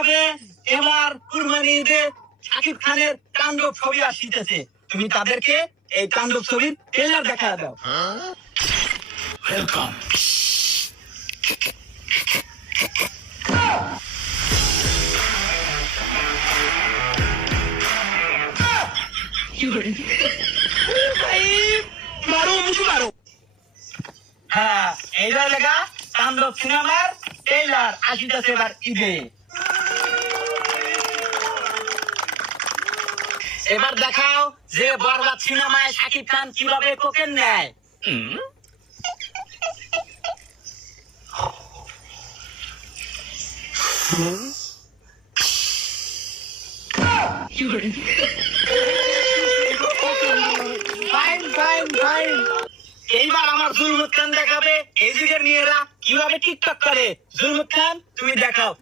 দেখাবে এবার কুরবানি ঈদে শাকিব খানের তাণ্ডব ছবি আসিতেছে। তুমি তাদেরকে এই তাণ্ডব ছবির ট্রেলার দেখা দাও। ওয়েলকাম। হ্যাঁ, এইটা লেখা তাণ্ডব সিনেমার ট্রেলার আসিতেছে এবার ঈদে। এবার দেখাও যে বরবাদ সিনেমায় শাকিব খান কিভাবে কোকেন নেয়। এইবার আমার জুলমুত খান দেখাবে এই যুগের মেয়েরা কিভাবে টিকটক করে। জুলমুত খান তুমি দেখাও।